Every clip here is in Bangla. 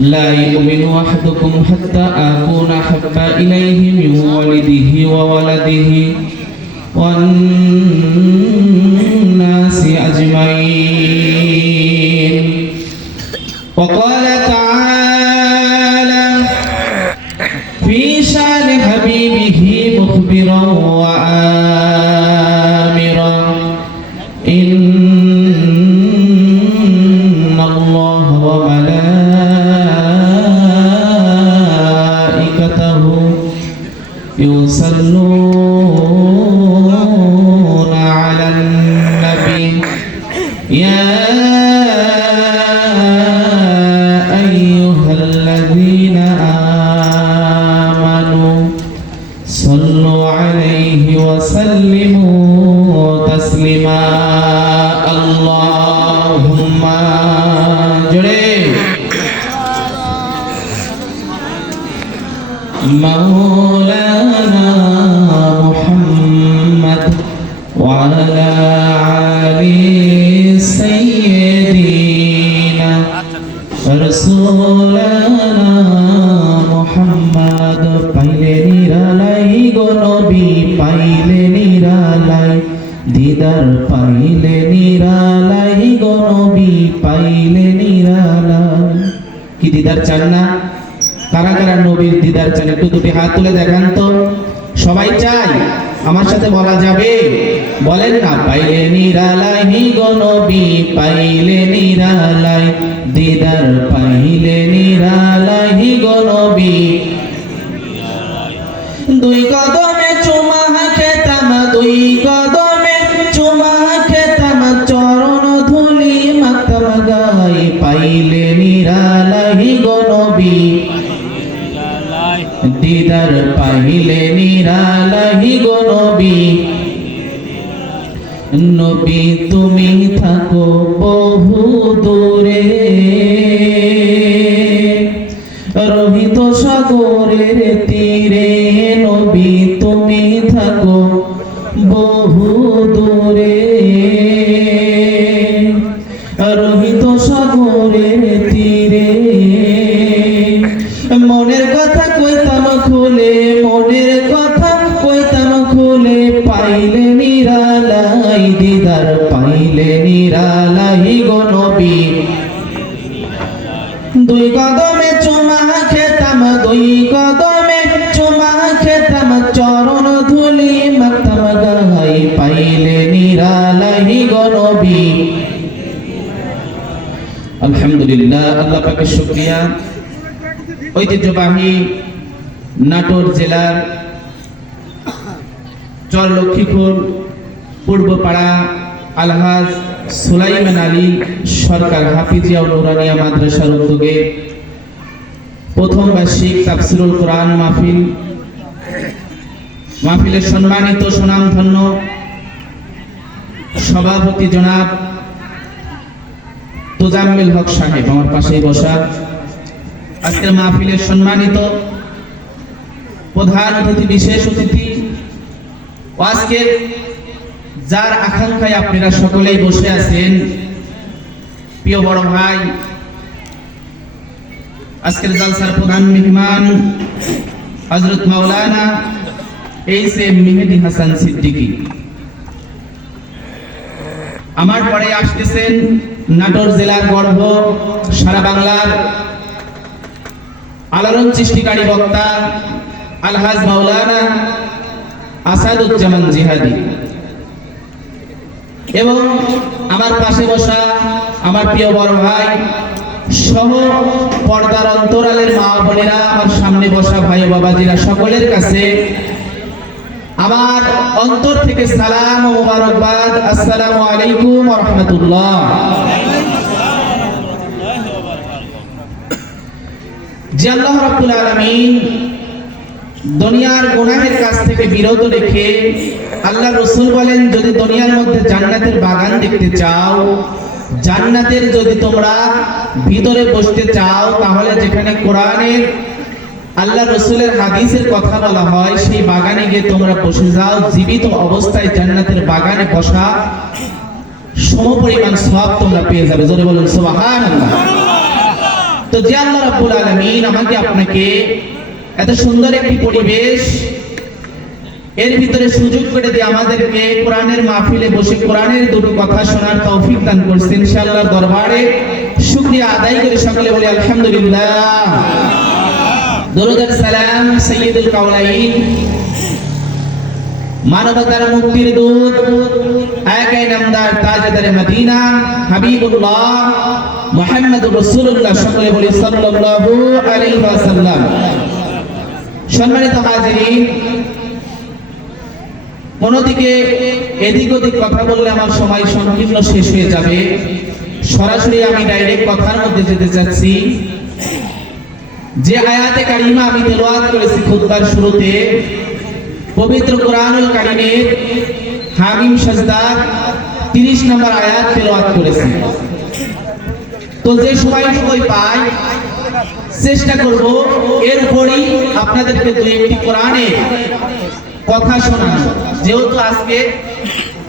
لا يؤمن أحدكم حتى أكون أحب إليه من والده وولده والناس أجمعين. وقال تعالى في شأن حبيبه مخبرا وآمرا إن الله وملائكته يصلون على النبي يا أيها الذين آمنوا صلوا عليه وسلموا تسليما. اللهم جڑے مولانا محمد وعلى آل سيدنا رسولنا محمد. পাইলে নিরালাই গো নবী পাইলে নিরালাই দিদার পাইলে নিরালাই গো নবী পাইলে নিরালাই। কি দিদার চান না? কারা কারা নবীর দিদার চান? একটু দুটি হাত তুলে দেখান তো। সবাই চাই? আমার সাথে বলা যাবে? বলেন না, পাইলে নিরালাই গো নবী পাইলে নিরালাই দিদার পাইলে নিরালাই গো নবী। দুই কদমে চুমা খেতাম, দুই কদমে চুমা খেতাম, চরণ ধুলি মাতাম গাই পাইলে নিরালাই গো নবী দিদার পাইলে নিরালাই গো নবী। নবী তুমি থাকো বহু দূরে রোহিত সাগরের তীরে, নবী তুমি থাকো বহু দূরে রোহিত সাগরের তীরে। মনের কথা কইতাম খুলে, মনের কথা কইতাম খুলে পাইলে নিরালাই দিদার পাইলে নিরালাই গো নবী। দুই কদমে চুমা খেতাম, দুই কদমে চুমা খেতাম, চরণ ধুলি মাতাম গাই পাইলে নিরালাই গো নবী। আলহামদুলিল্লাহ, আল্লাহ পাকের শুকরিয়া। ঐতিহ্যবাহী নাটোর জেলার চর লক্ষ্মীপুর পূর্বপাড়া আলহাজ সুলাইমান আলী সরকার হাফিজিয়া ও নুরানিয়া মাদ্রাসার উদ্যোগে প্রথম বার্ষিক তাফসিরুল কোরআন মাহফিলের সম্মানিত সুনামধন্য সভাপতি জনাব তোজাম্মিল হক সাহেব আমার পাশেই বসা, আজকের মাহফিলের সম্মানিত প্রধান অতিথি, বিশেষ অতিথি, আজকের যার আকাঙ্ক্ষায় আপনারা সকলেই বসে আছেন, প্রিয় বড় ভাই, আজকের জলসার প্রধান মেহমান হযরত মাওলানা এইচ.এম. মেহেদী হাসান সিদ্দিকী। আমার পরে আসতেছেন নাটোর জেলার গর্ব, সারা বাংলার আলোড়ন সৃষ্টিকারী বক্তা আলহাজ মাওলানা আসাদুজ্জামান জিহাদি, এবং আমার পাশে বসা আমার প্রিয় বড় ভাই সহ পর্দার অন্তরালের মা বোনেরা, আমার সামনে বসা ভাই বাবাজিরা, সকলের কাছে আমার অন্তর থেকে সালাম ও মোবারকবাদ। আসসালামু আলাইকুম ওয়া রাহমাতুল্লাহ। যে আল্লাহ রাব্বুল আলামিন দুনিয়ার গুনাহের কাছ থেকে বিরত রেখে, আল্লাহ রাসূল বলেন, যদি দুনিয়ার মধ্যে জান্নাতের বাগান দেখতে চাও, জান্নাতের যদি তোমরা ভিতরে বসতে চাও, তাহলে যেখানে কোরআনের আল্লাহ রাসূলের হাদিসের কথা বলা হয়, সেই বাগানে গিয়ে তোমরা বসে যাও। জীবিত অবস্থায় জান্নাতের বাগানে বসা সমপরিমাণ সওয়াব তোমরা পেয়ে যাবে। জোরে বলুন সুবহানাল্লাহ। তো যে আল্লাহ রাব্বুল আলামিন আমাকে আপনাকে এত সুন্দর একটি পরিবেশ, এর ভিতরে সুযোগ করে দিয়ে আমাদেরকে কোরআনের মাহফিলে বসে কোরআনের দুটো কথা শোনার তৌফিক দান করছেন, ইনশাআল্লাহর দরবারে শুকরিয়া আদায় করে সকলে বলি আলহামদুলিল্লাহ। দরুদ আর সালাম সাইয়্যিদুল কাওনাইন, মানবতার মুক্তির দূত, আয়াকায়ে নামদার তাজদারে মদিনা, হাবিবুল্লাহ মুহাম্মদুর রাসূলুল্লাহ, সকলে বলি সাল্লাল্লাহু আলাইহি ওয়াসাল্লাম। সম্মানিত হাজিরিন, কোনদিকে এদিক ওদিক কথা বললে আমার সময় সংকীর্ণ শেষ হয়ে যাবে। সরাসরি আমি ডাইরেক্ট কথার মধ্যে যেতে চাচ্ছি। যে আয়াতে কারিমা আমি তেলাওয়াত করেছি খুতবার শুরুতে, পবিত্র কোরআনুল কারীমের হামিম সাজদার 30 নম্বর আয়াত তেলাওয়াত করেছি। তো যে সময়টুকু পাই চেষ্টা করব এর উপরই আপনাদেরকে দুই একটি কোরআনের কথা শোনানো। যেহেতু আজকে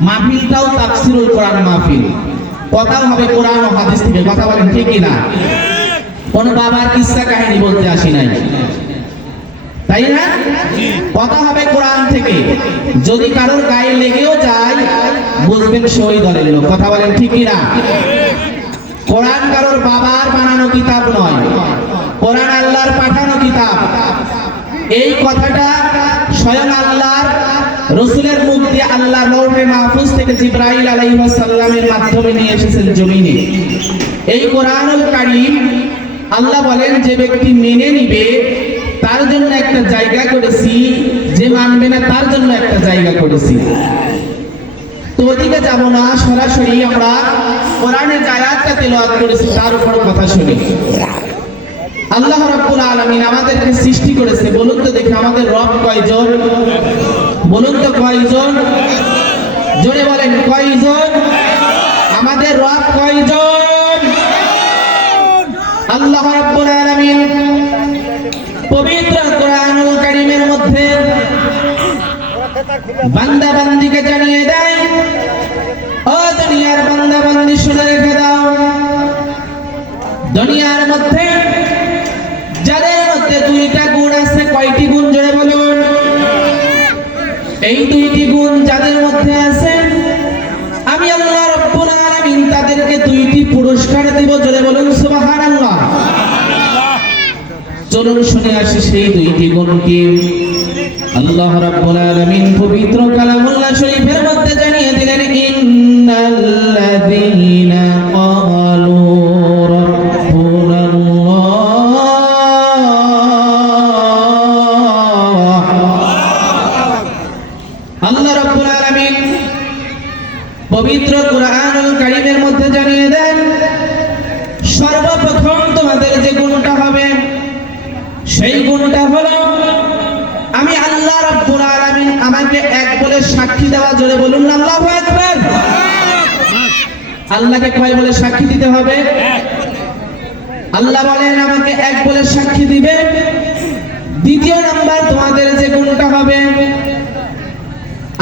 মাহফিলটাও তাফসীরুল কোরআন মাহফিল, কথাও হবে কোরআন ও হাদিস থেকে। কথা বলেন ঠিক কি না? কোন বাবার কিসসা কাহিনী বলতে আসি নাই, তাই না? কথা হবে কোরআন থেকে। যদি কারোর গায়ে লেগেও যায়, বুঝবেন সে ওই দলের লোক। কথা বলেন ঠিক কি না? কোরআন কারোর বাবার বানানো কিতাব নয়, কোরআন আল্লাহর পাঠানো কিতাব। এই কথাটা স্বয়ং আল্লাহর রাসূলের মুখ দিয়ে আল্লাহ লৌহে মাহফুজ থেকে জিবরাইল আলাইহিস সালামের মাধ্যমে নিয়ে এসেছেন জমিনে। এই কোরআনুল কারীম আল্লাহ বলেন, যে ব্যক্তি মেনে নিবে তার জন্য একটা জায়গা করেছি, যে মানবে না তার জন্য একটা জায়গা করেছি। তো ওদিকে যাব না, সরাসরি আমরা কোরআনের যে আয়াতটা তেলাওয়াত করেছি তার উপর কথা শুনি। আল্লাহ রাব্বুল আলামিন আমাদেরকে সৃষ্টি করেছে। বলুন তো দেখি, আমাদের রব কয়জন? বলুন তো কয়জন? জোরে বলেন কয়জন? আমাদের রব কয়জন? আল্লাহ রাব্বুল আলামিন পবিত্র কোরআনুল কারীমের মধ্যে বান্দা বান্দিকে জানিয়ে দেয়, ও দুনিয়ার বান্দা বান্দি শুনে রেখে দাও, দুনিয়ার মধ্যে যাদের মধ্যে দুইটা গুণ আছে, কয়টি গুণ? জোরে বলুন। এই দুইটি গুণ যাদের মধ্যে আছে, আমি আল্লাহ রাব্বুল আলামিন তাদেরকে দুইটি পুরস্কার দেব। জোরে বলুন সুবহানাল্লাহ। চলুন শুনে আসি সেই দুইটি গুণ কি। আল্লাহ রাব্বুল আলামিন পবিত্র কালামুল্লাহ শরীফের মধ্যে জানিয়ে দিলেন, ইন্নাল্লাযীনা ক্বালু পবিত্র কোরআনুল কারীমের মধ্যে জানিয়ে দেন, সর্বপ্রথম তোমাদের যে গুণটা হবে সেই গুণটা হলো, আমি আল্লাহ রাব্বুল আলামিন আমাকে এক বলে সাক্ষী দেওয়া। জোরে বলুন আল্লাহু আকবার। আল্লাহকে কয় বলে সাক্ষী দিতে হবে? আল্লাহ বলেন আমাকে এক বলে সাক্ষী দিবে। দ্বিতীয় নাম্বার তোমাদের যে গুণটা হবে,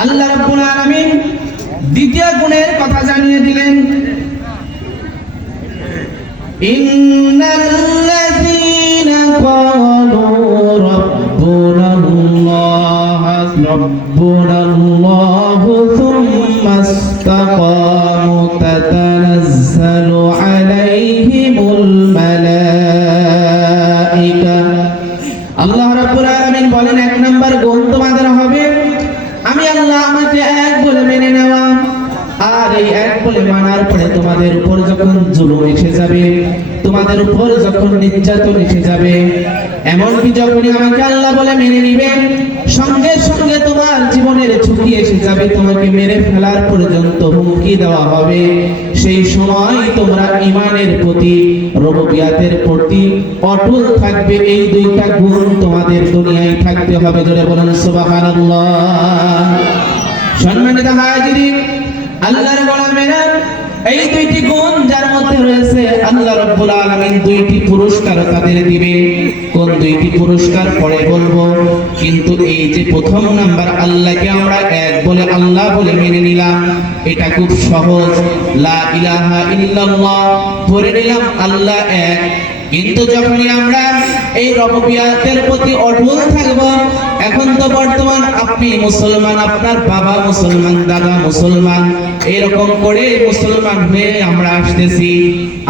আল্লাহ রাব্বুল আলামিন দ্বিতীয় গুণের কথা জানিয়ে দিলেন, ইন্নাল্লাযীনা ক্বালু রাব্বুনাল্লাহু সুম্মা ইসতাকামু তাতানাজ্জালু আলাইহিমুল মালায়েকা। আল্লাহ রাব্বুল আলামিন বলেন এক নাম্বার গুণ তোমাদের হবে আমি আল্লাহ আমাকে এক বলে মেনে নেওয়া। আর এই এক বলে মানার পরে তোমাদের উপর যখন জুলুম এসে যাবে, তোমাদের উপর যখন নির্যাতন এসে যাবে, এমনকি যখনই আমাকে আল্লাহ বলে মেনে নিবে, সঙ্গে সঙ্গে তোমার জীবনের ঝুঁকি এসে যাবে, তোমাকে মেরে ফেলার পর্যন্ত হুমকি দেওয়া হবে, সেই সময় তোমরা ঈমানের প্রতি, রুবুবিয়াতের প্রতি অটল থাকবে। এই দুইটা গুণ তোমাদের দুনিয়ায় থাকতে হবে। জোরে বলেন সুবহানাল্লাহ। সম্মানিত হাজিরিন, আল্লাহর গোলামেরা, এই দুইটি গুণ যার মধ্যে রয়েছে আল্লাহ রাব্বুল আলামিন দুইটি পুরস্কার তাদের দিবে। কোন দুইটি পুরস্কার পরে বলবো, কিন্তু এই যে প্রথম নাম্বার আল্লাহকে আমরা এক বলে আল্লাহ বলে মেনে নিলাম, এটা খুব সহজ। লা ইলাহা ইল্লাল্লাহ পড়ে নিলাম আল্লাহ এক। কিন্তু যখনই আমরা এই রুবুবিয়াতের প্রতি অটল থাকব, এখন তো বর্তমান আপনি মুসলমান, আপনার বাবা মুসলমান, দাদা মুসলমান, এরকম করে মুসলমান হয়ে আমরা আসতেছি,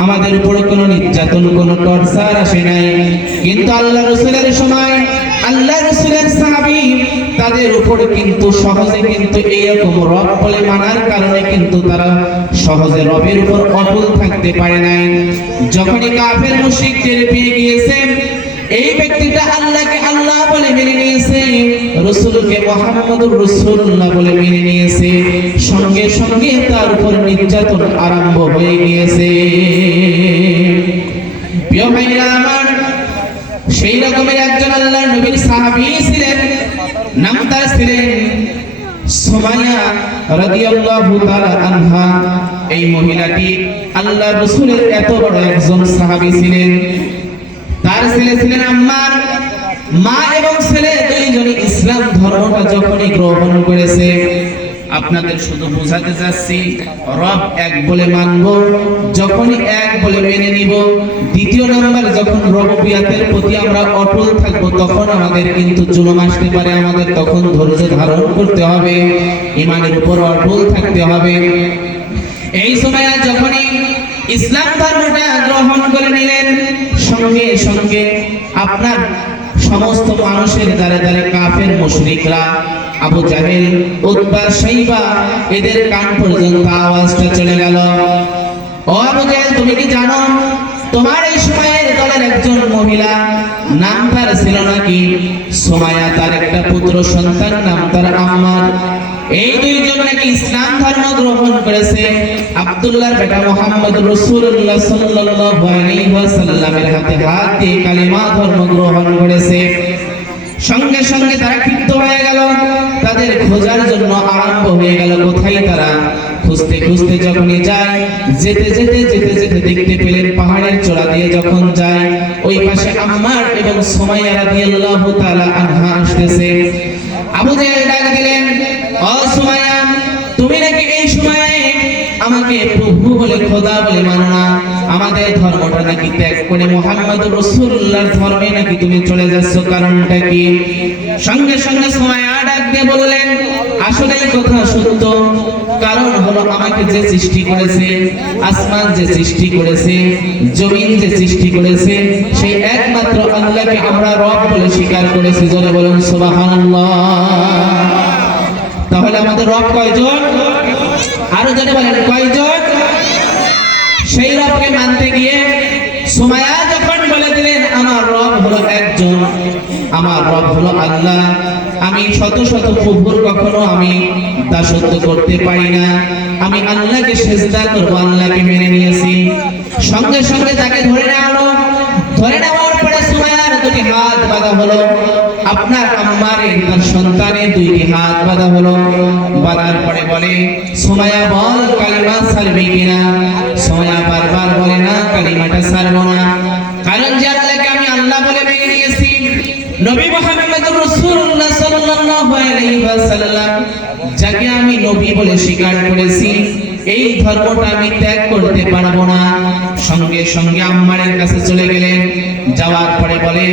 আমাদের উপরে কোনো নির্যাতন, কোনো টর্চার আসে নাই। কিন্তু আল্লাহ রাসূলের সময় আল্লাহ রাসূলের সাহাবী, তাদের উপরে কিন্তু সহজে কিন্তু এইরকম রব বলে মানার কারণে কিন্তু তারা সহজে রবের উপর অটল থাকতে পারে নাই। যখনই কাফের মুশরিক টের পেয়ে গিয়েছে এই ব্যক্তিটা আল্লাহকে আল্লাহ বলে মেনে নিয়েছে, রাসূলকে মুহাম্মদুর রাসূলুল্লাহ বলে মেনে নিয়েছে, সঙ্গে সঙ্গে তার উপর নির্যাতন আরম্ভ হয়ে গিয়েছে। প্রিয় ভাইরা আমার, সেই রকমের একজন আল্লাহর নবীর সাহাবী ছিলেন, নাম তার ছিলেন সুমাইয়া রাদিয়াল্লাহু তাআলা আনহা। এই মহিলাটি আল্লাহর রাসূলের এত বড় একজন সাহাবী ছিলেন। তার ছেলে ছিলেন আম্মার। মা এবং ছেলে দুইজনই ইসলাম ধর্মটা যখনই গ্রহণ করেছে, আপনাদের শুধু বোঝাতে চাচ্ছি, রব এক বলে মানব, যখনই এক বলে মেনে নিব, দ্বিতীয় নাম্বার যখন রুবুবিয়াতের প্রতি আমরা অটল থাকব, তখন আমাদের কিন্তু জুলুম আসতে পারে, আমাদের তখন ধৈর্য ধারণ করতে হবে, ঈমানের উপর অটল থাকতে হবে। এই সময় যখনই ইসলাম ধর্মটা গ্রহণ করে নিলেন, সঙ্গে সঙ্গে আপনার সমস্ত মানুষের দ্বারে দ্বারে কাফের মুশরিকরা, আবু জাহেল, উতবা, শাইবা, এদের কান পর্যন্ত আওয়াজটা চলে গেল, ও আবু জাহেল, তুমি কি জানো তোমার এই সময়ের দলের একজন মহিলা, নাম তার ছিল নাকি সুমাইয়া, তার একটা পুত্র সন্তান, নাম তার আম্মার, এই দুইজন নাকি ইসলাম ধর্ম গ্রহণ করেছে। আব্দুল্লাহর বেটা মুহাম্মদ রাসূলুল্লাহ সাল্লাল্লাহু আলাইহি ওয়াসাল্লামের হাতে হাত দিয়ে কালিমা ধর্ম গ্রহণ করেছে। সঙ্গে সঙ্গে তারা ক্ষিপ্ত হয়ে গেল, তাদের খোঁজার জন্য আরম্ভ হয়ে গেল। কোথায় তারা খুঁজতে খুঁজতে যখনই যায়, যেতে যেতে যেতে যেতে দেখতে পেলেন পাহাড়ের চূড়া দিয়ে যখন যায়, ওই পাশে আম্মার এবং সুমাইয়া রাদিয়াল্লাহু তাআলা আনহা আসতেছে। আবু জাহেল ডাক দিলেন, ও সুমাইয়া, তুমি নাকি এই সময়ে আমাকে প্রভু বলে, খোদা বলে মানো না, আমাদের ধর্মটা নাকি ত্যাগ করে মুহাম্মদুর রাসূলুল্লাহর ধর্মে নাকি তুমি চলে যাচ্ছ, কারণটা কি? সঙ্গে সঙ্গে সুমাইয়া ডাক দিয়ে বললেন, আসলে এই কথা সত্য, কারণ হলো আমাকে যে সৃষ্টি করেছে, আসমান যে সৃষ্টি করেছে, জমিন যে সৃষ্টি করেছে, সেই একমাত্র আল্লাহকে আমরা রব বলে স্বীকার করেছি। জোরে বলেন সুবহানাল্লাহ। তাহলে আমাদের রব কয়জন? আরো জোরে বলেন কয়জন? সেই রবকে মানতে গিয়ে সুমাইয়া যখন বলে দিলেন, আমার রব হলো একজন, আমার রব হলো আল্লাহ, আমি শত শত প্রভুর কখনো আমি দাসত্ব করতে পারি না, আমি আল্লাহকে সিজদা করব, আল্লাহকে মেনে নিয়েছি। সঙ্গে সঙ্গে তাকে ধরে নেওয়া হলো। ধরে নেওয়ার পরে সুমাইয়ার দুটি হাত বাঁধা হলো আপনার আম্মারের তার সন্তানের দুইটি হাত বাঁধা হলো। বাঁধার পরে বলে, সুমাইয়া বল কালিমা ছাড়বি কিনা? সুমাইয়া বারবার বলে, না কালিমাটা ছাড়বো না, কারণ যে আল্লাহকে আমি আল্লাহ বলে মেনে নিয়েছি, নবী মুহাম্মদুর রাসূলুল্লাহ সাল্লাল্লাহু আলাইহি ওয়াসাল্লাম যাকে আমি নবী বলে স্বীকার করেছি, এই ধর্মটা আমি ত্যাগ করতে পারবো না। সঙ্গে সঙ্গে আম্মারের কাছে চলে গেলেন। যাওয়ার পরে বলে,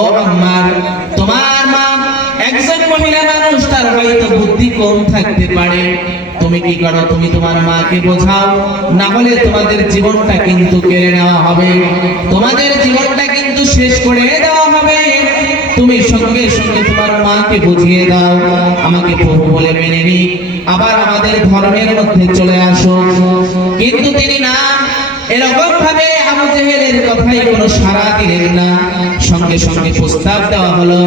ও আম্মার, তোমার মা একজন মহিলা মানুষ, তার হয়তো বুদ্ধি কম থাকতে পারে, তুমি কি করো, তুমি তোমার মাকে বোঝাও, না হলে তোমাদের জীবনটা কিন্তু কেড়ে নেওয়া হবে, তোমাদের জীবনটা কিন্তু শেষ করে দেওয়া হবে। তুমি সঙ্গে সঙ্গে তোমার মাকে বুঝিয়ে দাও, আমাকে প্রভু বলে মেনে নি, আবার আমাদের ধর্মের মধ্যে চলে আসো। কিন্তু তিনি না, এরকম ভাবে আবু জেহেলের কথাই কোনো সাড়া দিলেন না। সঙ্গে সঙ্গে প্রস্তাব দেওয়া হলো,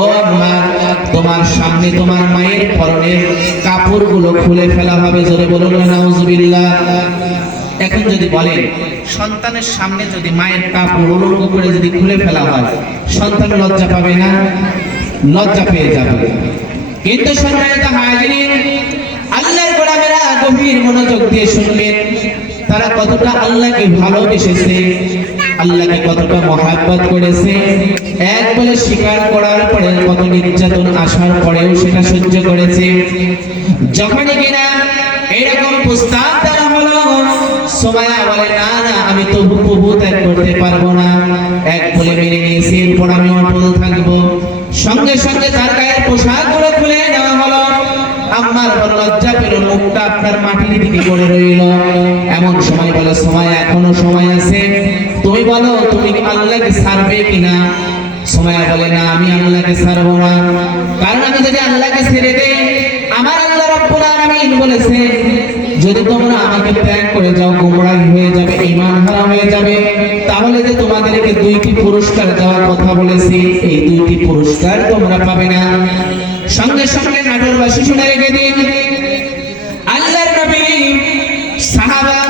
ও আম্মা, তোমার সামনে তোমার মায়ের পরনের কাপড়গুলো খুলে ফেলা হবে। জোরে বলুন নাউজুবিল্লাহ। এখন যদি বলেন, সন্তানের সামনে যদি মায়ের কাপড় উলঙ্গ করে যদি খুলে ফেলা হয়, সন্তান লজ্জা পাবে না? লজ্জা পেয়ে যাবে। কিন্তু সম্মানিত হাজিরিন, আল্লাহর গোলামেরা গভীর মনোযোগ দিয়ে শুনবেন, তারা কতটা আল্লাহকে ভালোবেসেছে, আল্লাহকে কতটা মহাব্বত করেছে। এক বলে স্বীকার করার পরে কত নির্যাতন আসার পরেও সেটা সহ্য করেছে। যখনই কিনা এইরকম প্রস্তাব দেওয়া হলো, সুমাইয়া বলে, না না, আমি তো প্রভু ত্যাগ করতে পারবো না, এক বলে মেনে নিয়েছি, এরপর আমি অটল থাকবো। সঙ্গে সঙ্গে তার গায়ের পোশাকগুলো খুলে নেওয়া হলো। আম্মার বড় লজ্জা পেল, মুখটা আপনার মাটির দিকে পড়ে রইল। এমন সময় বলে, সুমাইয়া এখনো সময় আছে, তুমি বলো তুমি আল্লাহকে ছাড়বে কিনা? সুমাইয়া বলে, না, আমি আল্লাহকে ছাড়বো না, কারণ আমি যদি আল্লাহকে ছেড়ে দেই, আমার আল্লাহ রাব্বুল আলামিন বলেছে, যদি তোমরা আমাকে ত্যাগ করে যাও, গোমরাহী হয়ে যাবে, ঈমান হারা হয়ে যাবে, তাহলে যে তোমাদেরকে দুইটি পুরস্কার দেওয়ার কথা বলেছি, এই দুইটি পুরস্কার তোমরা পাবে না। সঙ্গে সঙ্গে নাটোরবাসী শুনে রেখে দিন, আল্লাহর নবী সাহাবা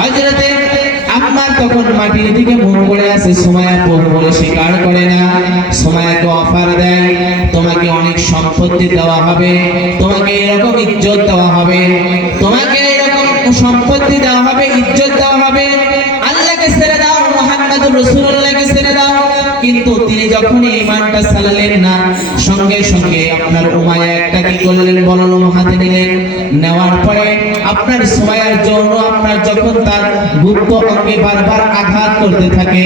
হযরতে আম্মার তখন মাটির দিকে মুখ করে আছে। সুমাইয়া প্রভু বলে স্বীকার করে না। সুমাইয়াকে অফার দেয়, তোমাকে অনেক সম্পত্তি দেওয়া হবে, তোমাকে এরকম ইজ্জত দেওয়া হবে, তোমাকে এরকম সম্পত্তি দেওয়া হবে, ইজ্জত দেওয়া হবে, আল্লাহকে ছেড়ে দাও, মুহাম্মদুর রাসূলুল্লাহকে ছেড়ে দাও। কিন্তু তিনি যখন ঈমানটা ছাড়লেন না, সঙ্গে সঙ্গে আপনার উমাইয়া একটা কি করলেন, বললম হাতে নিলেন। নেওয়ার পরে আপনার সুমাইয়ার জন্য আপনার যখন তার গুপ্ত অঙ্গে বারবার আঘাত করতে থাকে,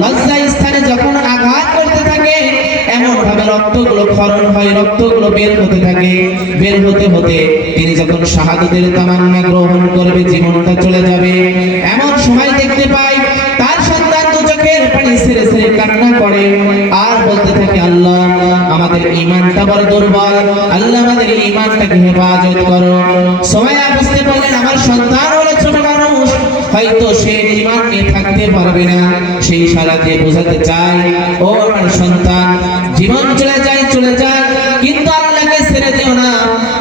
লজ্জা স্থানে যখন আঘাত করতে থাকে, এমন ভাবে রক্তগুলো ক্ষরণ হয়, রক্তগুলো বের হতে থাকে। বের হতে হতে তিনি যখন শাহাদাতের তামান্না গ্রহণ করবে, জীবনটা চলে যাবে, এমন সময় দেখতে পাই তার সন্তান দু চোখের পানি ছেড়ে ছেড়ে কান্না করে আর বলতে থাকে, আল্লাহ আমাদের ঈমানটা বড় দুর্বল, আল্লাহ আমাদের ঈমানটাকে হেফাজত করো। সুমাইয়া বুঝতে পারলেন, আমার সন্তান হলো ছোট মানুষ, হয়তো সে ঈমান নিয়ে থাকতে পারবে না। সেই ইশারা দিয়ে বোঝাতে চাই, ও আমার সন্তান, জীবন চলে যায়, চলে যায়, কিন্তু আল্লাহকে ছেড়ে দিও না,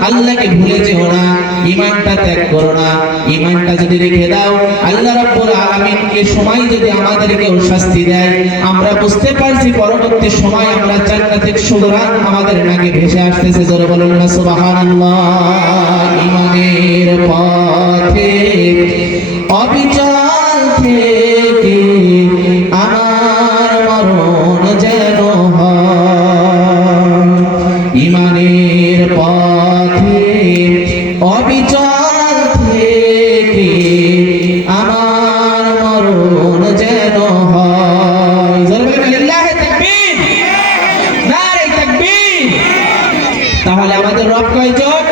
আল্লাহকে ভুলে যেও না, ঈমানটা ত্যাগ করো না। ঈমানটা যদি রেখে দাও, আল্লাহ রাব্বুল আলামিন এই সময় যদি আমাদেরকেও শাস্তি দেয়, আমরা বুঝতে পারছি পরবর্তী সময় আমরা জান্নাতের সুরাত আমাদের নাকে ভেসে আসতেছে। জোরে বলুন না সুবহানাল্লাহ। ঈমানের পথে অবিচল থেকে আমার মরণ যেন হয়, ঈমানের পথে অবিচল থেকে আমার মরণ যেন হয়। জোরে বলেন লিল্লাহি তাকবীর, নারে তাকবীর। তাহলে আমাদের রব কয়জন?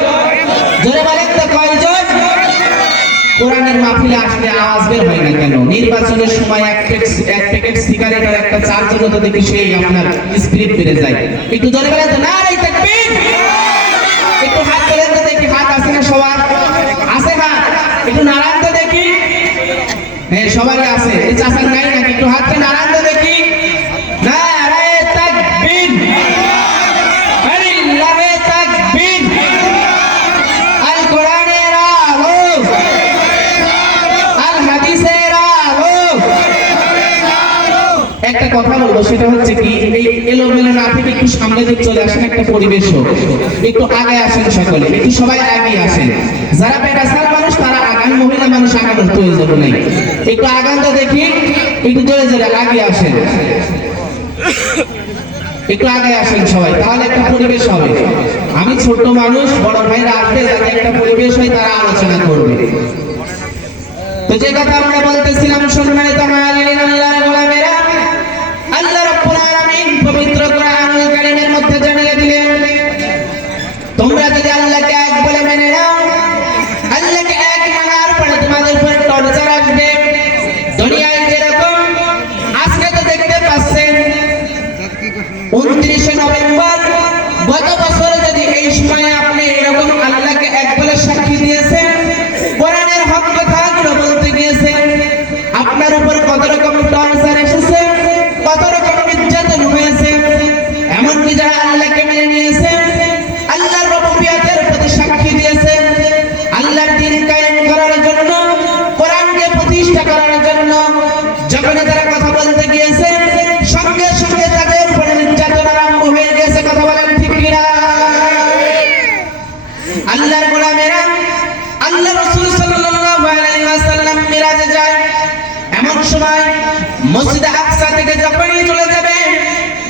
জোরে বলেন তো কয়জন? কোরআনের মাহফিলে আসলে আওয়াজ বের হয় না কেন? নির্বাচনের সময় এক প্যাকেট সিগারেট আর একটা চার্জার তো দেখি সেই আপনার স্পিরিট বেড়ে যায়। একটু জোরে বলেন তো নারে তাকবীর। একটু হাত তোলেন তো দেখি, হাত আছে না সবার? আছে হাত? একটু নাড়ান তো দেখি। হ্যাঁ, সবারই আছে, এই চাচার নাই নাকি? একটু হাতটা নাড়ান তো দেখি। নারে তাকবীর, আল্লাহু তাকবীর। আল কোরআনের আলো, আল হাদিসের আলো। একটা কথা বলবো সেটা হচ্ছে কি, এই এলোমেলো না থেকে একটু সামনে দিকে চলে আসেন, একটা পরিবেশ হোক, একটু আগে আসেন, সকলে একটু সবাই আগে আসেন। যারা বেকার মানুষ তারা আগান, মহিলা মানুষ আগানোর প্রয়োজন নেই, একটু আগান তো দেখি, একটু জোরে জোরে আগে আসেন, একটু আগে আসেন সবাই, তাহলে একটা পরিবেশ হবে। আমি ছোট মানুষ, বড় ভাইরা আসবে, যাতে একটা পরিবেশ হয়, তারা আলোচনা করবে। তো যে কথা আমরা বলতেছিলাম, সম্মানিত মুআল্লিমিন, আল্লাহর গোলামেরা, আল্লাহ রাব্বুল আলামিন পবিত্র কোরআনুল কারীমের মধ্যে জানিয়ে দিলেন, তোমরা যদি আল্লাহকে এক বলে মেনে নাও, আল্লাহকে এক মানার পরে তোমাদের উপর টর্চার আসবে। দুনিয়ায় যেরকম আজকে তো দেখতে পাচ্ছেন 29শে নভেম্বর গত বছর যদি এই সময়ে আপনি এরকম আল্লাহকে এক বলে সাক্ষী দিয়েছেন, কোরআনের হক কথাগুলো বলতে গিয়েছেন, আপনার উপর কত রকম টর্চার এসেছে, কত রকম নির্যাতন হয়েছে। এমনকি যারা আল্লাহকে মেনে নিয়েছে, আল্লাহর রুবুবিয়তের প্রতি সাক্ষী দিয়েছে, আল্লাহর দ্বীন কায়েম করার জন্য, কোরআনকে প্রতিষ্ঠা করার জন্য, যখন তারা কথা বলতে গিয়েছে, সঙ্গে সঙ্গে তাদের উপরে নির্যাতন আরম্ভ হয়ে গেছে। কথা বলেন ঠিক কিনা? আল্লাহর গোলামেরা, আল্লাহ রাসূল সাল্লাল্লাহু আলাইহি ওয়াসাল্লাম মিরাজে যায়, এমন সময় মসজিদে আকসা থেকে যখনই চলে যাবে,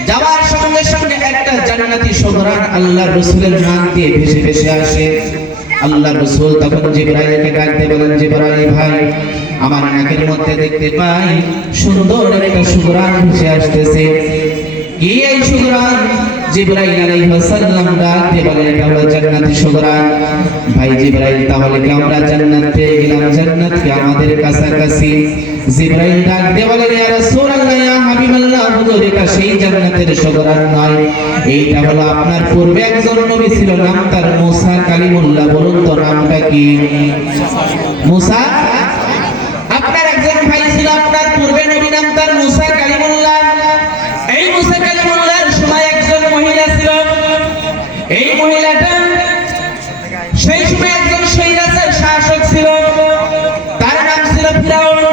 যাওয়ার সঙ্গে সঙ্গে একটা জান্নাতি সুগরান আল্লাহর রাসূলের নাক দিয়ে ভেসে ভেসে আসে। আল্লাহর রাসূল তখন জিবরাইলকে ডাকতে বলেন, জিবরাইল ভাই, আমার নাকের মধ্যে দেখতে পাই সুন্দর একটা সুগরান ভেসে আসতেছে। কি এই সুগরান? জিবরাইল আলাইহিস সালাম ডাক দিয়ে বলেন, এটা হলো জান্নাতি সুগরান। ভাই জিবরাইল, তাহলে কি আমরা জান্নাত পেয়ে গেলাম? জান্নাত কি আমাদের কাছাকাছি? জিবরাইল ডাক দিয়ে বলেন, ইয়া রাসূলুল্লাহ, ইয়া হাবিবাল্লাহ, হুজুর, এটা সেই জান্নাতের সুগরান নয়, এইটা হলো আপনার পূর্বে একজন নবী ছিল, নাম তার মুসা কালিমুল্লাহ। বলুন তো নামটা কি? মুসা? আপনার একজন ভাই ছিল, আপনার পূর্বে নবী, নাম তার মুসা কালিমুল্লাহ। এই মুসা কালিমুল্লাহর সময় একজন মহিলা ছিল, এই মহিলাটা সেই সময় একজন স্বৈরাচার শাসক ছিল, তার নাম ছিল ফিরাউন।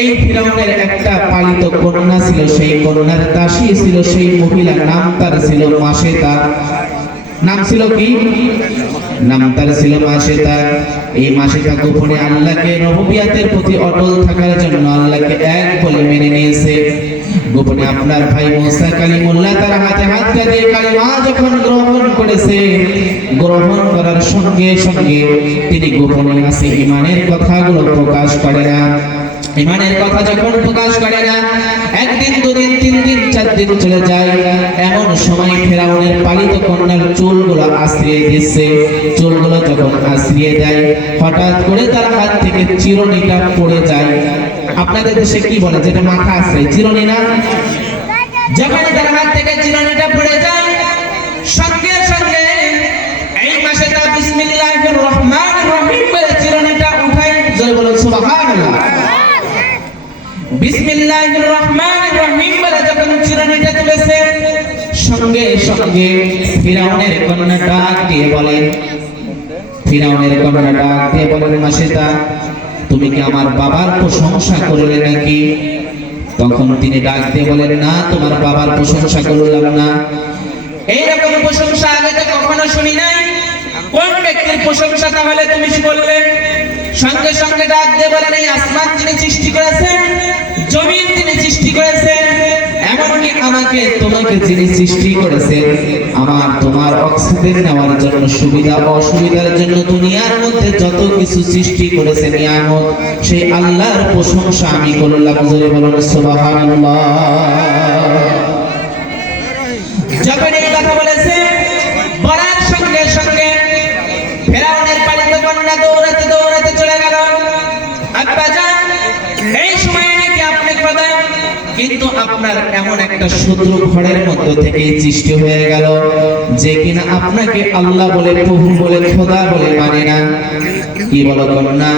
এই ফিরাউনের একটা পালিত কন্যা ছিল, সেই কন্যার দাসী ছিল সেই মহিলার নাম তার ছিল মাসেতা। নাম ছিল কি? নাম তার ছিল মাসেতা। এই মাসেতা গোপনে আল্লাহকে রুবুবিয়তের প্রতি অটল থাকার জন্য আল্লাহকে এক বলে মেনে নিয়েছে। গোপনে আপনার ভাই মুসা কালিমুল্লাহ তার হাতে হাত দিয়ে কালিমা যখন গ্রহণ করেছে, গ্রহণ করার সঙ্গে সঙ্গে তিনি গোপনে আছে ঈমানের কথাগুলো প্রকাশ করে না। ঈমানের কথা যখন প্রকাশ করে না, একদিন, দুদিন, 3 দিন, 4 দিন চলে যায়। এমন সময় ফিরাউনের পালিত কন্যার চুলগুলো আশ্রিয়ে দিচ্ছে। চুলগুলো যখন আশ্রিয়ে দেয়, হঠাৎ করে তার হাত থেকে চিরুনিটা পড়ে যায়। আপনাদের দেশে কি বলে, যেটা মাথা আছে, চিরুনি না? যখন তার হাত থেকে চিরুনিটা পড়ে যায়, সঙ্গে সঙ্গে এই মাসে তার বিসমিল্লাহির রহমানির রহিম বলে চিরুনিটা উঠায়। জয় বলো সুবহানাল্লাহ। বিসমিল্লাহির রহমানির রহিম বলে যখন চিরুনিটা তুলেছে, সঙ্গে সঙ্গে ফিরাউনের কন্যা ডাক দিয়ে বলেন, ফিরাউনের কন্যা ডাক দিয়ে বলেন, মাসেতা, তুমি কি আমার বাবার প্রশংসা করলে নাকি? তখন তিনি ডাক দিয়ে বলেন, না, তোমার বাবার প্রশংসা করলাম না। এইরকম প্রশংসা আগে তো কখনো শুনি নাই। কোন ব্যক্তির প্রশংসা তাহলে তুমি করলে? সঙ্গে সঙ্গে ডাক দিয়ে বলেন, এই আসমান যিনি সৃষ্টি করেছেন, জমিন তিনি সৃষ্টি করেছেন, এমনকি আমাকে তোমাকে যিনি সৃষ্টি করেছেন, আমার তোমার অক্সিজেন নেওয়ার জন্য, সুবিধা অসুবিধার জন্য দুনিয়ার মধ্যে যত কিছু সৃষ্টি করেছেন নিয়ামত, সেই আল্লাহর প্রশংসা আমি করলাম। জোরে বলুন সুবহানাল্লাহ। যখন এই কথা বলেছে, বলার সঙ্গে সঙ্গে ফিরাউনের পালিত কন্যা দৌড়াতে দৌড়াতে চলে গেল। আব্বাজান, এই সময় নাকি আপনি কথা, কিন্তু আপনার এমন একটা শত্রু ঘরের মধ্য থেকে সৃষ্টি হয়ে গেল, যে কিনা আপনাকে আল্লাহ বলে, প্রভু বলে, খোদা বলে মানে না। কি বলো কন্যা?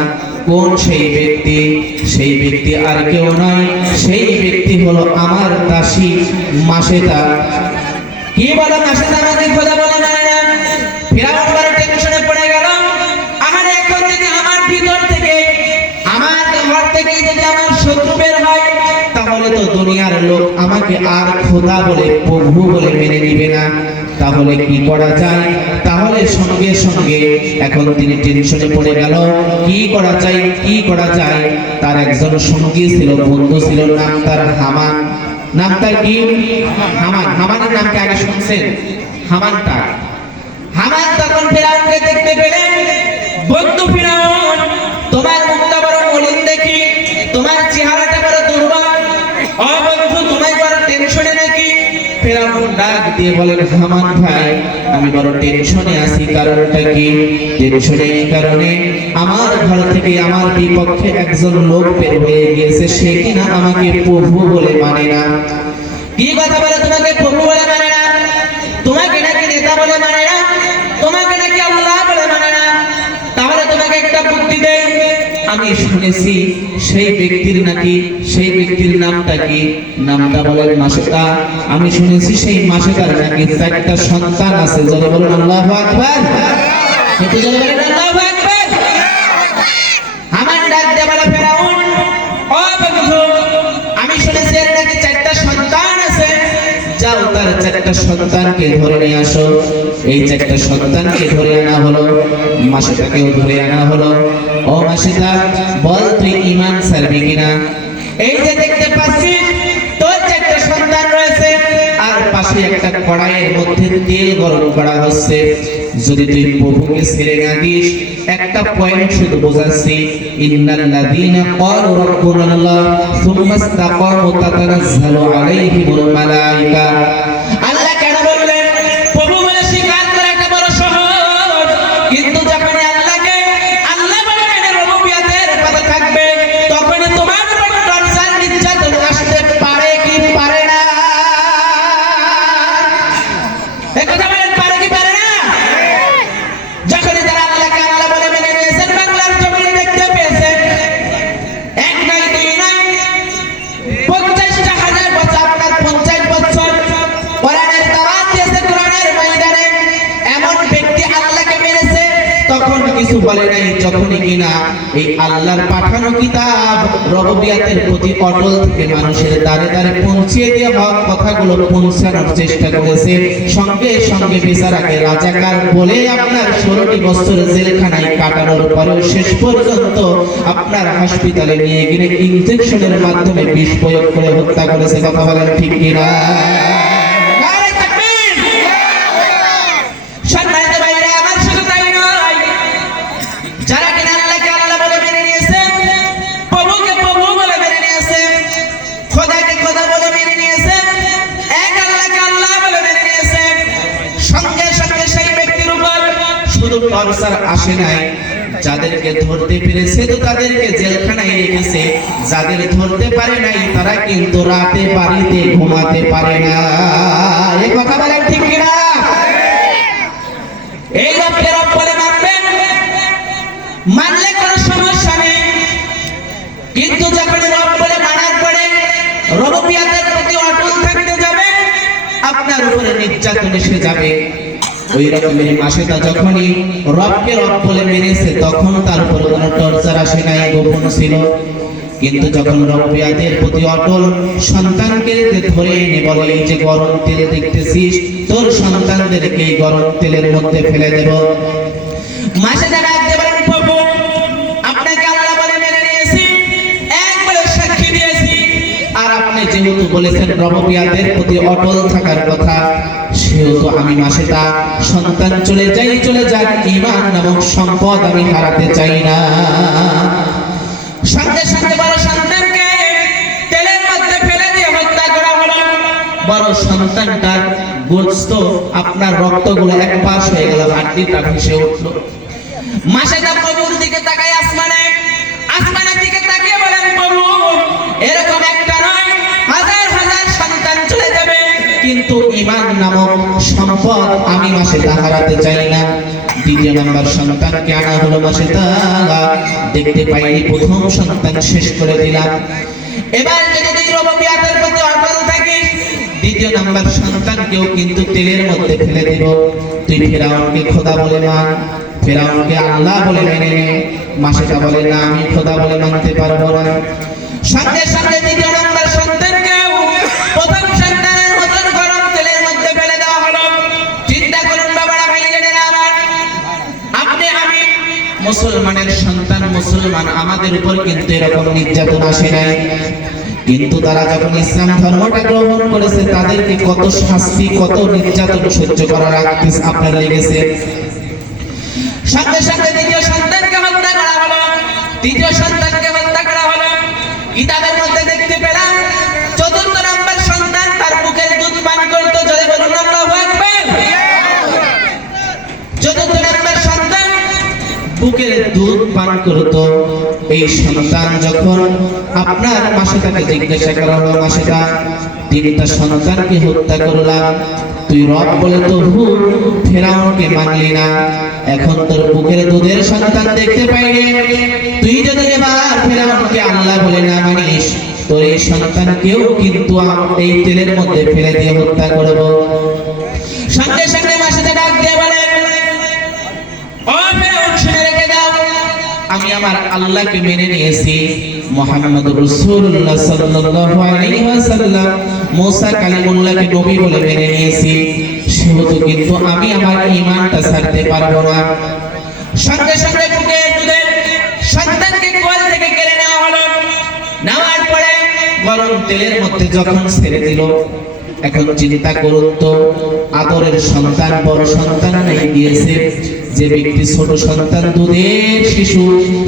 কোন সেই ব্যক্তি? সেই ব্যক্তি আর কেউ নয়, সেই ব্যক্তি হলো আমার দাসী মাসেতা। কি বলো, মাসেতা আমাকে খোদা বলে মানে না? ফিরাউন বড় টেনশনে পড়ে গেল। আহারে, এখন যদি আমার ভিতর থেকে, আমার ঘর থেকে যদি আমার শত্রু বের হয় তাহলে তো দুনিয়ার লোক আমাকে আর খোদা বলে প্রভু বলে মেনে নিবে না, তাহলে কি করা যায়? তাহলে সঙ্গে সঙ্গে এখন তিনি টেনশনে পড়ে গেল, কি করা যায়, কি করা যায়। তার একজন সঙ্গী ছিল, বন্ধু ছিল, নাম তার হামান। নাম তার কি? হামান। হামানের নামকে আগে শুনছেন? হামানটা, হামান তখন ফিরাউনকে দেখতে পেলেন, বন্ধু ফিরাউন, তোমার মুখটা বড় মলিন দেখি, তোমার চেহারাটা বড় দুর্বল, ও বন্ধু তোমার বড় টেনশনে নাকি? ফিরাউন ডাক দিয়ে বলেন, হামান ভাই, আমি বড় টেনশনে আছি। কারণটা কি? টেনশনে এই কারণে, আমার ঘর থেকে আমার বিপক্ষে একজন লোক বের হয়ে গিয়েছে, সে কিনা আমাকে প্রভু বলে মানে না। কি কথা বলে? তোমাকে প্রভু বলে মানে না, তোমাকে নাকি নেতা বলে মানে না, তোমাকে নাকি আল্লাহ বলে মানে না। তাহলে তোমাকে একটা বুদ্ধি দেই, আমি শুনেছি সেই ব্যক্তির নাকি, সেই ব্যক্তির নামটা কি? নামটা বলেন মাসেদা। আমি শুনেছি সেই মাসেদার নাকি 4টা সন্তান আছে। জোরে বলুন আল্লাহু আকবার। একটু জোরে বলেন আল্লাহু আকবার। আমার ডাক দিয়ে বলে, ফেরাউন, ও বন্ধু, আমি শুনেছি এর নাকি 4টা সন্তান আছে, যাও তার 4টা সন্তানকে ধরে নিয়ে আসো। এই 4টা সন্তানকে ধরে আনা হলো, মাসেদাকেও ধরে আনা হলো। ও মাসেদা, বল তুই ঈমান ছাড়বি কিনা? এই যে দেখতে পাচ্ছি তোর 4টা সন্তান রয়েছে, আর পাশে একটা কড়াইয়ের মধ্যে তেল গরম করা হচ্ছে, যদি তুই প্রভুকে ছেড়ে না দিস, একটা পয়েন্ট শুধু বোঝাচ্ছি, ইন্নাল্লাযীনা ক্বালু রাব্বুনাল্লাহ সুম্মা ইসতাকামু তাতানাজ্জালু আলাইহিমুল মালায়েকা। আল্লাহ কেন বললেন প্রভু বলে স্বীকার করা একটা বড় সহজ, কিন্তু যখন আল্লাহকে আল্লাহ বলে মেনে রুবুবিয়তের পথে থাকবে, তখন তোমার উপর টর্চার নির্যাতন আসতে পারে কি পারে না? একথা বলেন, পারে কি পারে না? যখন তারা আল্লাহকে আল্লাহ বলে মেনে নিয়েছেন, বাংলার জমিন দেখতে পেয়েছেন, এক নাই দুই নাই 50,000 বছর, আপনার 50 বছর কোরআনের দাওয়াত দিয়েছে, কোরআনের ময়দানে এমন ব্যক্তি আল্লাহকে মেনেছে, তখন কিছু বলে নাই। যখনই কিনা এই আল্লাহর পাঠানো কিতাব রুবুবিয়তের প্রতি অটল থেকে মানুষের দ্বারে দ্বারে পৌঁছে দিয়ে হক কথাগুলো পৌঁছানোর চেষ্টা করেছে, সঙ্গে সঙ্গে বিচারাকে রাজাকার বলে আপনার 16টি বছর জেলখানায় কাটানোর পরেও শেষ পর্যন্ত আপনার হাসপাতালে নিয়ে গিয়ে ইনজেকশনের মাধ্যমে বিষ প্রয়োগ করে হত্যা করেছে। কথা বলেন ঠিক কিনা? নারে তাকবীর! সম্মানিত ভাইরা আমার, শুধু তাই নয়, যারা কিনা আল্লাহকে আল্লাহ বলে মেনে নিয়েছে, প্রভুকে প্রভু বলে মেনে নিয়েছে, খোদাকে খোদা বলে মেনে নিয়েছে, এক আল্লাহকে আল্লাহ বলে মেনে নিয়েছে, সঙ্গে সঙ্গে সেই ব্যক্তির উপর শুধু টর্চার আসে নাই, যাদেরকে ধরতে পেরেছে তো তাদেরকে জেলখানায় রেখেছে, যাদের ধরতে পারে নাই তারা কিন্তু রাতে বাড়িতে ঘুমাতে পারে না। এই কথা বলেন ঠিক কিনা? এই রবকে রব বলে মানবেন, মানলে কোনো সমস্যা নেই, কিন্তু যখন রব বলে মানার পরে রুবুবিয়তের প্রতি অটল থাকতে যাবে, আপনার উপরে নির্যাতন এসে যাবে। ওই রকমের মাসেদা যখনই রবকে রব বলে মেনেছে, তখন তার উপর কোনো টর্চার আসে নাই, গোপন ছিল। কিন্তু যখন রুবুবিয়তের প্রতি অটল, সন্তানকে ধরে এনে বলে, এই যে গরম তেল দেখতেছিস, তোর সন্তানদেরকে এই গরম তেলের মধ্যে ফেলে দেব। মাসেদা ডাক দিয়ে বলেন, প্রভু, আপনাকে আল্লাহ বলে মেনে নিয়েছি, এক বলে সাক্ষী দিয়েছি, আর আপনি যেহেতু বলেছেন রুবুবিয়তের প্রতি অটল থাকার কথা, সেহেতু আমি মাসেদা সন্তান চলে যাক, ঈমান নামক সম্পদ আমি হারাতে চাই না। সঙ্গে সঙ্গে বড় সন্তানকে তেলের মধ্যে ফেলে দিয়ে হত্যা করা হলো। বড় সন্তানটার গোশত, আপনার রক্তগুলো এক পাশ হয়ে গেল, হাড্ডিটা ভেসে উঠলো। মাসেদা প্রভুর দিকে তাকায়, আসমানের দিকে তাকিয়ে বলেন, প্রভু, এরকম একটা নয়, হাজার হাজার সন্তান চলে যাবে, কিন্তু ঈমান নামক সম্পদ আমি মাসেদা হারাতে চাই না। দ্বিতীয় নম্বর সন্তানকে আনা হলো মাসেদা, দেখতে পাইনি, প্রথম সন্তান শেষ করে দিলাম। এবার যদি রুবুবিয়তের প্রতি অটল থাকিস, দ্বিতীয় নম্বর সন্তানকেও কিন্তু তেলের মধ্যে ফেলে দিব। তুই ফেরাউনকে খোদা বলে মান, ফেরাউনকে আল্লাহ বলে মেনে নে, মাসেটা বলে না, আমি খোদা বলে মানতে পারবো না। সঙ্গে সঙ্গে দ্বিতীয় নম্বর সন্তানকেও প্রথম সন্তানের মতন গরম তেলের মধ্যে ফেলে দেওয়া হলো। চিন্তা করুন বাবারা, ভাইজানেরা আমার, আপনি আমি মুসলমানের সন্তান, মুসলমান, আমাদের উপর কিন্তু এরকম নির্যাতন আসে নাই। কিন্তু তারা যখন ইসলাম ধর্মটা গ্রহণ করেছে তাদেরকে কত শাস্তি, কত নির্যাতন সহ্য করা রাখতে আপনার লেগেছে। সঙ্গে সঙ্গে দ্বিতীয় সন্তানকে হত্যা করা হলো, তৃতীয় সন্তানকে হত্যা করা হলো। কিতাবের মধ্যে দেখতে পেলাম চতুর্থ নম্বর সন্তান তার বুকের দুধ পান করত। জোরে বলুন আল্লাহু আকবার। চতুর্থ নম্বর সন্তান বুকের দুধ পান করত। এই সন্তান যখন আপনার মাসেটাকে জিজ্ঞাসা করা হলো, মাসেটা তিনটা সন্তানকে হত্যা করলাম, তুই রব বলে তো ফেরাউনকে মানলি না, এখন তোর বুকের দুধের সন্তান দেখতে পাইনি, তুই যদি এবার ফেরাউনকে আল্লাহ বলে না মানিস, তোর এই সন্তানকেও কিন্তু এই তেলের মধ্যে ফেলে দিয়ে হত্যা করব। সঙ্গে সঙ্গে মাসেটা ডাক দিয়ে বলে, ও ফেরাউন, শুনে রেখে দাও, আমি আমার আল্লাহকে মেনে নিয়েছি, মুহাম্মদুর রাসূলুল্লাহ সাল্লাল্লাহু আলাইহি ওয়াসাল্লাম মুসা কালিমুল্লাহকে নবী বলে মেনে নিয়েছি, সেহেতু কিন্তু আমি আমার ঈমানটা ছাড়তে পারবো না। সঙ্গে সঙ্গে বুকের দুধের সন্তানকে কোল থেকে কেড়ে নেওয়া হলো। নেওয়ার পরে গরম তেলের মধ্যে যখন ছেড়ে দিল, এখন চিন্তা করুন তো, আদরের সন্তান, বড় সন্তান হয়ে গিয়েছে, যে ব্যক্তি ছোট সন্তান, দুধের শিশু,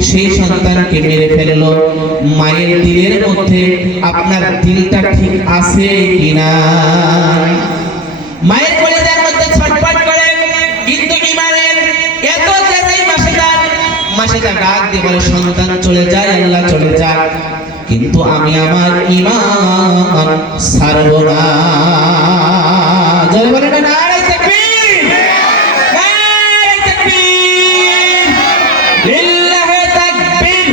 সেই সন্তানকে মেরে ফেললো। মায়ের দিলের মধ্যে আপনার দিলটা ঠিক আছে কিনা? মায়ের কলিজার মধ্যে ছটফট করে, কিন্তু ঈমানের এত তেজই মাসেটা ডাক দিয়ে বলে, সন্তান চলে যায়, আল্লাহ চলে যায়, কিন্তু আমি আমার ঈমান ছাড়ব না। যারা বলে না নারে তাকবীর, নারে তাকবীর, লিল্লাহি তাকবীর,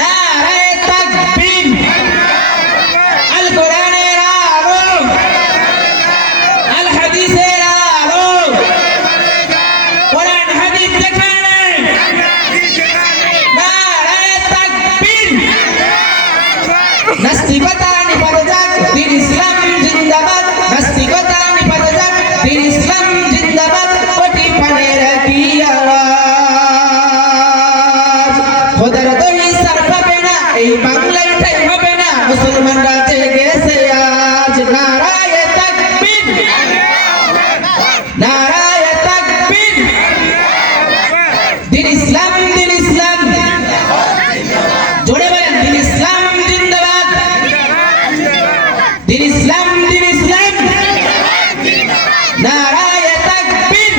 নারে তাকবীর। আল কোরআনের আলো, আল হাদিসের আলো, কোরআন হাদিস দেখানে, নারে তাকবীর। নাস্তিকতা নিপাত যাক, দিন ইসলাম জিন্দাবাদ, নাস্তিকতা নিপাত যাক, দিন ইসলাম জিন্দাবাদ। কোটি পানের কি আওয়াজ, খোদার দই সার হবে না, এই বাংলায় ঠাই হবে না, মুসলমানরা জেগেছে আজ। নারায়ে তাকবীর, নারায়ে তাকবীর। দিন ইসলাম, দিন ইসলাম, জোরে বলেন, দিন ইসলাম জিন্দাবাদ, দিন ইসলাম, দিন ইসলাম, নারায়ে তাকবীর।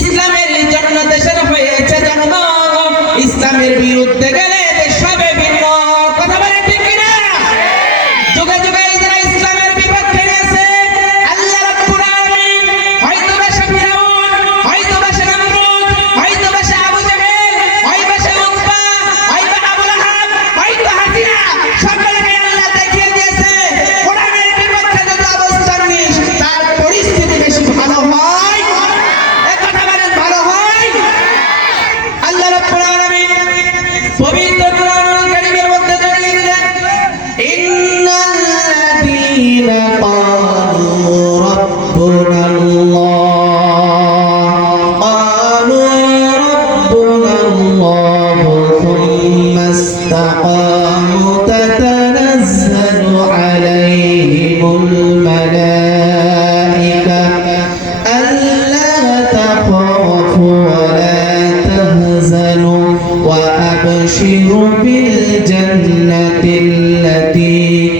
ইসলামের জন্য দেশের হয়েছে জন্ম, ইসলামের বিরুদ্ধে গেলে দেশ হবে ভিন্ন। কথা বলে ঠিক কিনা? যুগে যুগে যারা ইসলামের বিপক্ষে গেছে, আল্লাহ রাব্বুল আলামিন হয়তো বাসা ফিরাউন, হয়তো বাসা নমরুদ, হয়তো বাসা আবু জাহেল, হয়তো বাসা উতবা, হয়তো আবু লাহাব, হয়তো হাসিনা, সকলকে আল্লাহ দেখিয়ে দিয়েছে কোরআনের বিপক্ষে যত অবস্থান নিস, তার পরিস্থিতি বেশি ভালো হয়। এই কথা বলেন, ভালো হয়। আল্লাহ রাব্বুল আলামিন পবিত্র কোরআনুল কারীমের মধ্যে জানিয়ে দিলেন, ইন্নাল্লাযীনা ক্বালু রাব্বুনাল্লাহ, ক্বালু রাব্বুনাল্লাহ থুম্মা ইসতাকামু তাতানাজ্জালু আলাইহিমুল মালাইকা আল্লা তাখাফু ওয়া লা তাহজানু ওয়া আবশিরু বিল জান্নাতিল্লাতী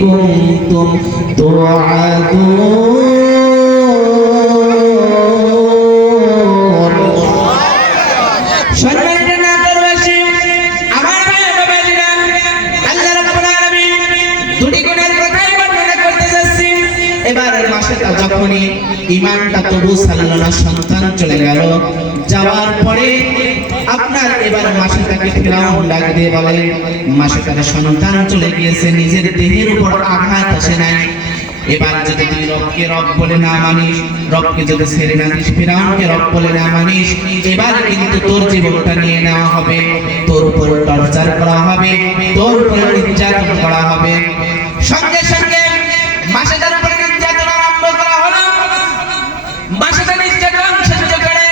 কুনতুম তুআদুন। সম্মানিত নাগরবাসী, আমার ভাই বাবাজিরা, আল্লাহ রাব্বুল আলামিন দুটি গুণের কথাই বর্ণনা করতে যাচ্ছি। এবার মাসেটা যখনই ঈমানটা তবু ছাড়লো না, সন্তান চলে গেল, যাওয়ার পরে আপনার এবার মাসেটাকে ফেরাউন ডাক দিয়ে বলে, মাসেটার সন্তান চলে গিয়েছে, নিজের দেহের উপর আঘাত আসে নাই, এবার যদি তুই রবকে রব বলে না মানিস, রবকে যদি ছেড়ে না দিস, ফিরাউনকে রব বলে না মানিস, এবার কিন্তু তোর জীবনটা নিয়ে নেওয়া হবে, তোর উপর টর্চার করা হবে, তোর উপর নির্যাতন করা হবে। সঙ্গে সঙ্গে মাসেদার উপরে নির্যাতন আরম্ভ করা হলো। মাসেদা নির্যাতন সহ্য করে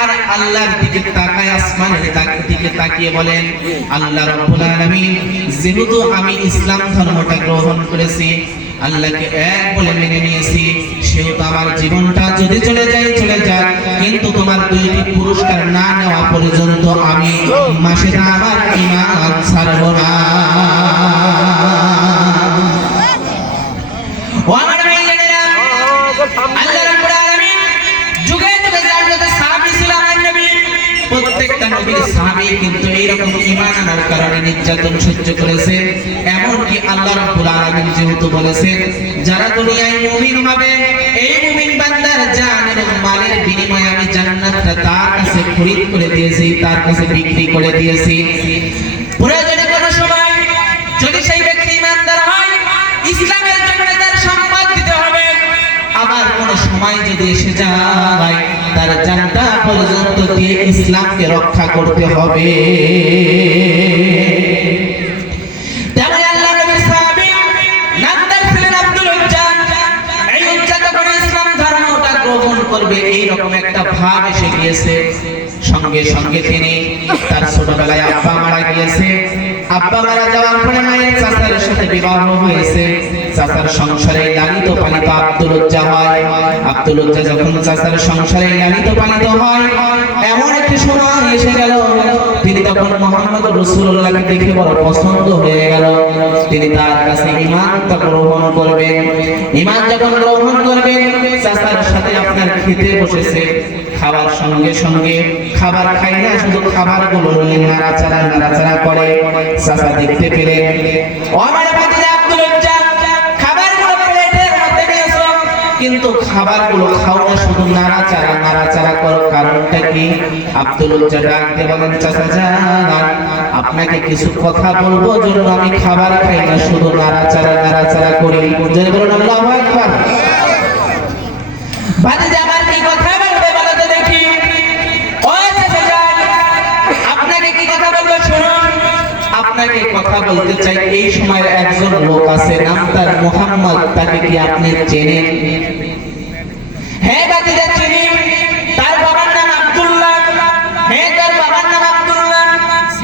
আর আল্লাহর দিকে তাকায়, আসমানের দিকে তাকিয়ে বলেন, আল্লাহ রাব্বুল আলামিন, যেহেতু আমি ইসলাম ধর্মটা গ্রহণ করেছি, আল্লাহকে এক বলে মেনে নিয়েছি, সেহেতু আমার জীবনটা যদি চলে যায় চলে যাক, কিন্তু তোমার দুইটি পুরস্কার না নেওয়া পর্যন্ত আমি মাসেদা আমার ঈমান ছাড়ব না। ও আমার ভাইয়েরা, আল্লাহ রাব্বুল আলামিন যুগে যুগে যার যত সাহাবী ছিল আমার নবী, প্রত্যেকটা নবীর সাহাবী কিন্তু এইরকম ঈমান আনার কারণে নির্যাতন সহ্য করেছে। এমনকি আল্লাহ রাব্বুল আলামিন যেহেতু বলেছেন, যারা দুনিয়ায় মুমিন হবে, এই মুমিন বান্দার জান এবং মালের বিনিময়ে আমি জান্নাতটা তার কাছে খরিদ করে দিয়েছি, তার কাছে বিক্রি করে দিয়েছি। প্রয়োজনে কোনো সময় যদি সেই ব্যক্তি ঈমানদার হয়, ইসলামের জন্য তার সম্পদ দিতে হবে। আবার কোন সময় যদি এসে যায়, তার জানটা পর্যন্ত দিয়ে ইসলামকে রক্ষা করতে হবে। তেমনি আল্লাহ নবীর সাহাবী নামদার ছিলেন আব্দুল উজ্জা। এই উজ্জা যখন ইসলাম ধর্মটা গ্রহণ করবে, এইরকম একটা ভাব এসে গিয়েছে। সঙ্গে সঙ্গে তিনি, তার ছোটবেলায় আব্বা মারা গিয়েছে, আব্বা মারা যাওয়ার পরে মায়ের চাচার সাথে বিবাহ হয়েছে। চাচার সংসারে লালিত পালিত আব্দুল উজ্জা হয়। আব্দুল উজ্জা যখন চাচার সংসারে লালিত পালিত হয়, এমন একটি সময় এসে গেল, তিনি তখন মুহাম্মদ রাসূলুল্লাহকে দেখে বড় পছন্দ হয়ে গেল। তিনি তার কাছে ঈমানটা গ্রহণ করবেন। ঈমান যখন গ্রহণ করবেন, চাচার সাথে আপনার খেতে বসেছে, খাবার সঙ্গে সঙ্গে খাবার খাই না, শুধু খাবারগুলো নিয়ে নাড়াচাড়া করে। চাচা দেখতে পেলেন, ও আমার ভাতিজা আব্দুল উজ্জা, খাবারগুলো প্লেটের মধ্যে নিয়েছো, কিন্তু খাবারগুলো খাও না, শুধু নাড়াচাড়া করো, কারণটা কি? আব্দুল উজ্জা ডাক দিয়ে বলেন, চাচা জান, আপনাকে কিছু কথা বলবো, জন্য আমি খাবার খাই না, শুধু নাড়াচাড়া করি। জোরে বলুন আল্লাহু আকবার। ভাতিজা আমার কি কথা বলবে বলো তো দেখি? ও চাচা জান, আপনাকে কি কথা বলবো শুনুন। আপনাকে কথা বলতে চাই, এই সময় একজন লোক আছে, নাম তার মুহাম্মদ, তাকে কি আপনি চেনেন? হ্যাঁ ভাতিজা চিনি, তার বাবার নাম আব্দুল্লাহ। হ্যাঁ, তার বাবার নাম আব্দুল্লাহ।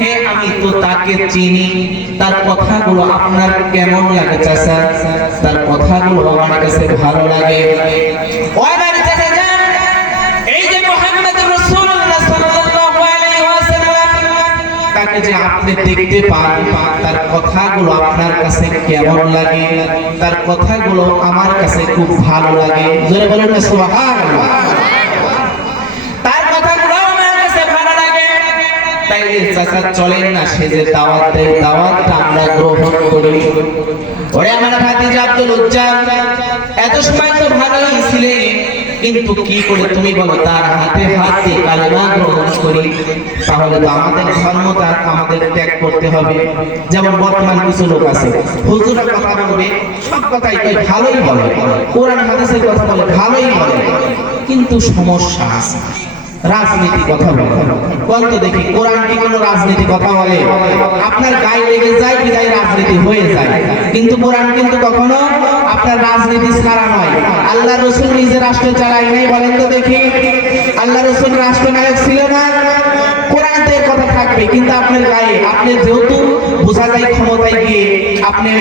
হ্যাঁ, আমি তো তাকে চিনি। তার কথাগুলো আপনার কেমন লাগে চাচা? তার কথাগুলো আমার কাছে ভালো লাগে। ওই বাড়ি চাচা যান, এই যে মুহাম্মদ রাসূলুল্লাহ সাল্লাল্লাহু আলাইহি ওয়াসাল্লাম, তাকে যে আপনি দেখতে পান, তার কথাগুলো আপনার কাছে কেমন লাগে? তার কথাগুলো আমার কাছে খুব ভালো লাগে। জোরে বলেন না সুবহানাল্লাহ। তার কথাগুলো আমার কাছে ভালো লাগে, তাই চাচা চলেন না, সে যে দাওয়াত দেয়, দাওয়াতটা আমরা গ্রহণ করি। ওরে আমার ভাতিজা আব্দুল উজ্জা, এত সময় তো ভালোই ছিলে, কিন্তু কি করে তুমি বলো তার হাতে হাত দিয়ে কালেমা গ্রহণ করি? তাহলে তো আমাদের ধর্মটা আমাদের ত্যাগ করতে হবে। যেমন বর্তমান কিছু লোক আছে, হুজুরের কথা বলবে, সব কথাই ভালোই বলে, কোরআন হাদিসের কথা বলে ভালোই বলে, কিন্তু সমস্যা আছে, রাজনীতি কথা বলে। বল তো দেখি, কোরআন কি কোনো রাজনীতি কথা বলে? আপনার গায়ে লেগে যায় বিদায় রাজনীতি হয়ে যায়, কিন্তু কোরআন কিন্তু কখনো আপনার রাজনীতি ছাড়া নয়। আল্লাহ রাসূল নিজে রাষ্ট্র চালায় নাই, বলেন তো দেখি। আল্লাহ রাসূল রাষ্ট্রনায়ক ছিল না? কোরআন তো এর কথা থাকবে, কিন্তু আপনার গায়ে, আপনি যেহেতু বোঝা যায় ক্ষমতায় গিয়ে আপনি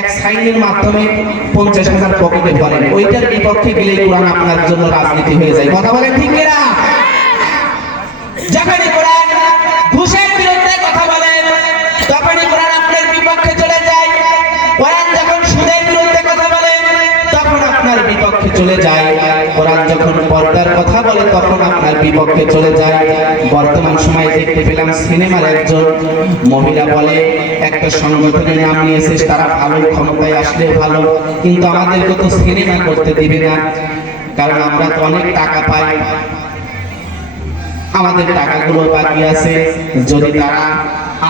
এক সাইনের মাধ্যমে 50,000 পকেটে ভরেন, ওইটার বিপক্ষে গেলে কোরআন আপনার জন্য রাজনীতি হয়ে যায়। কথা বলেন ঠিক কিনা? যখনই কোরআন ঘুষের বিরুদ্ধে কথা বলে, তখনই কোরআন আপনার বিপক্ষে চলে যায়। কোরআন যখন সুদের বিরুদ্ধে কথা বলে, তখন আপনার বিপক্ষে চলে যায়। কোরআন যখন পর্দার কথা বলে, তখন আপনার বিপক্ষে চলে যায়। বর্তমান সময়ে দেখতে পেলাম, সিনেমার একজন মহিলা বলে, একটা সংগঠনের নাম নিয়েছে, তারা ভালো, ক্ষমতায় আসলে ভালো, কিন্তু আমাদেরকে তো সিনেমা করতে দিবে না, কারণ আমরা তো অনেক টাকা পাই, আমাদের টাকাগুলো বাকি আছে। যদি তারা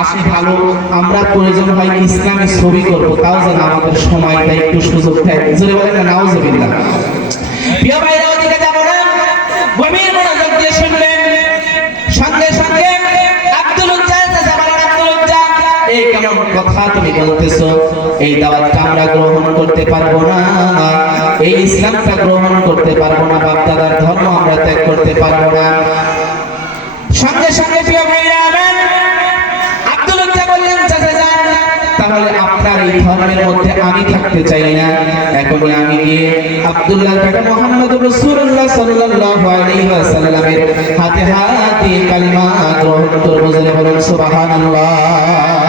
আসে ভালো, আমরা প্রয়োজন হয় ইসলামী ছবি করবো, তাও যেন আমাদের সময়টা একটু সুযোগ দেয়। জোরে বলেন না নাউজুবিল্লাহ। প্রিয় ভাইরা, ওদিকে যাব না, গভীর মনোযোগ দিয়ে শুনবেন। সঙ্গে সঙ্গে আব্দুল উজ্জা চাচা বলেন, আব্দুল উজ্জা, এই কেমন কথা তুমি বলতেছো? এই দাওয়াতটা আমরা গ্রহণ করতে পারবো না, এই ইসলামটা গ্রহণ করতে পারবো না, বাপ দাদার ধর্ম আমরা ত্যাগ করতে পারবো না। সঙ্গে সঙ্গে প্রিয় ভাইরা আমার আব্দুল উজ্জা বললেন, চাচা যান, তাহলে আপনার এই ধর্মের মধ্যে আমি থাকতে চাই না। এখনই আমি গিয়ে আব্দুল্লাহর বেটা মুহাম্মদুর রাসূলুল্লাহ সাল্লাল্লাহু আলাইহি ওয়াসাল্লামের হাতে হাতে কালিমা গ্রহণ করব। বলেন সুবহানাল্লাহ।